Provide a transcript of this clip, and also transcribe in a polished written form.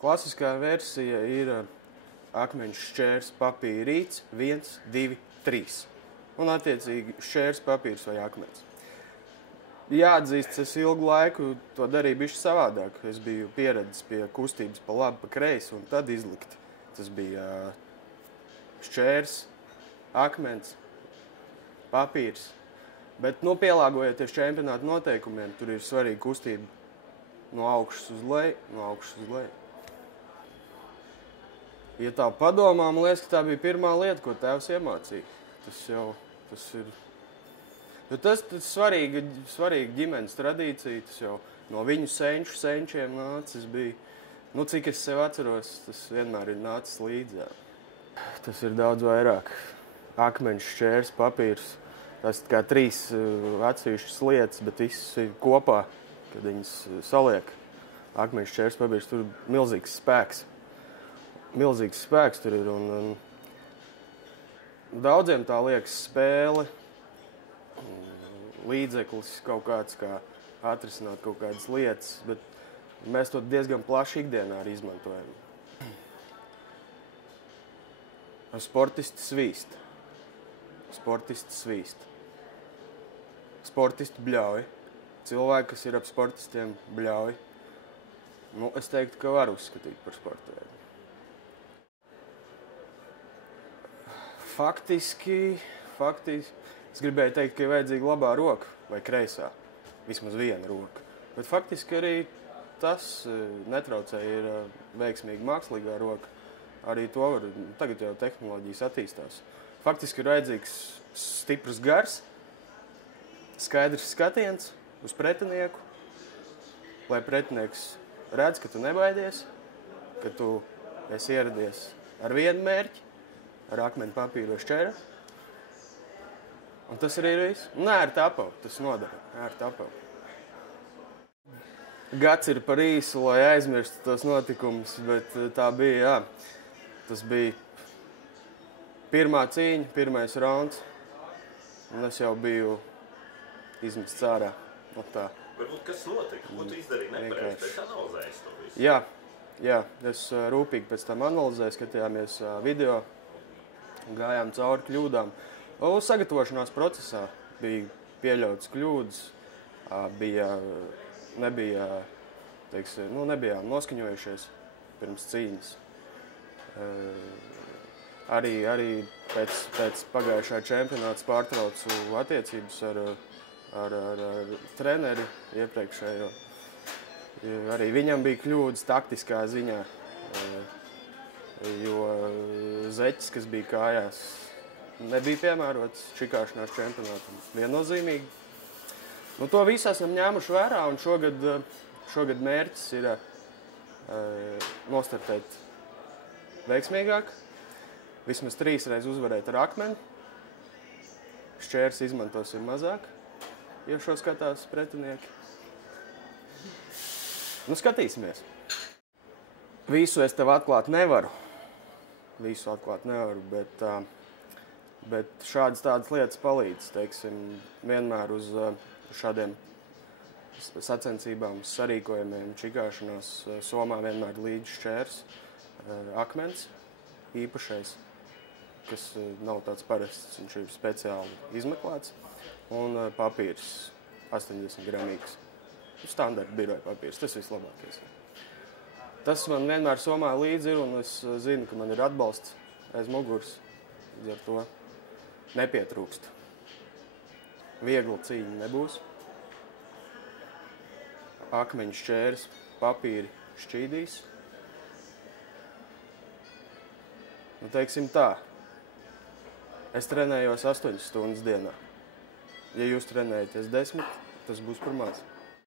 Klasiskā versija ir akmeņu šķērs papīrīts 1, 2, 3. Un attiecīgi šķērs papīrs vai akmens. Jāatzīst, es ilgu laiku to darīju bišķi savādāk. Es biju pieredzis pie kustības pa labi, pa kreisi un tad izlikt. Tas bija šķērs, akmens, papīrs. Bet, pielāgojoties čempionāta noteikumiem, tur ir svarīga kustība no augšas uz leju, no augšas uz leju. Ja tā padomā, man liekas, ka tā bija pirmā lieta, ko tēvs iemācīja. Tas ir svarīga ģimenes tradīcija, tas jau no viņu senčiem nācis bija. Cik es sev atceros, tas vienmēr ir nācis līdzi. Tas ir daudz vairāk. Akmeņš, šķērs, papīrs. Tas ir kā 3 atsevišķas lietas, bet viss ir kopā, kad viņas saliek. Akmeņš, šķērs, papīrs, tur ir milzīgs spēks. Milzīgs spēks tur ir, un daudziem tā liekas spēle, līdzeklis kaut kāds, kā atrisināt kaut kādas lietas, bet mēs to diezgan plaši ikdienā arī izmantojam. Sportisti svīst. Sportisti bļauj. Cilvēki, kas ir ap sportistiem, bļauj. Es teiktu, ka var uzskatīt par sportiem. Faktiski, es gribēju teikt, ka ir vajadzīga labā roka vai kreisā, vismaz viena roka. Bet faktiski arī tas netraucē, ir veiksmīga mākslīgā roka. Arī to var, tagad jau tehnoloģijas attīstās. Faktiski ir vajadzīgs stiprs gars, skaidrs skatiens uz pretinieku, lai pretinieks redz, ka tu nebaidies, ka tu esi ieradies ar vienu mērķi, ar akmeni, papīru vai šķēru. Un tas arī ir viss. Ērt apavu, tas nodara. Ērt apavu. Gads ir par īsu, lai aizmirstu tos notikumus, bet tā bija, jā. Tas bija pirmā cīņa, pirmais rauns. Un es jau biju izmests ārā. Varbūt kas notika? Ko tu izdarīji nepareizi? Pēc analizējas to visu? Jā. Es rūpīgi pēc tam analizēju, skatījāmies video. Gājām cauri kļūdām. Sagatavošanās procesā bija pieļautas kļūdas, nebijām noskaņojušies pirms cīņas. Arī pēc pagājušā čempionāta pārtraucu attiecības ar treneri iepriekšējo. Arī viņam bija kļūdas taktiskā ziņā. Jo zeķis, kas bija kājās, nebija piemērots čikāšanās čempionātam. Viennozīmīgi. To visu esam ņēmuši vērā, un šogad mērķis ir nostartēt veiksmīgāk, vismaz 3 reizes uzvarēt ar akmeni. Šķērs izmantosim mazāk, ja šo skatās pretinieki. Skatīsimies. Visu es tev atklāt nevaru. Bet tādas lietas palīdz, teiksim, vienmēr uz šādiem sacensībām, sarīkojumiem, čikāšanās somā vienmēr līdz šķērs, akmens, īpašais, kas nav tāds parasts, viņš ir speciāli izmeklēts, un papīrs 80 gramīgs. Standarta biroja papīrs, tas vislabākais. Tas man vienmēr somā līdzi ir, un es zinu, ka man ir atbalsts aiz muguras. Līdz ar to nepietrūkst. Viegla cīņa nebūs. Akmeņu šķērs, papīri šķīdīs. Teiksim tā. Es trenējos 8 stundas dienā. Ja jūs trenējaties 10, tas būs par maz.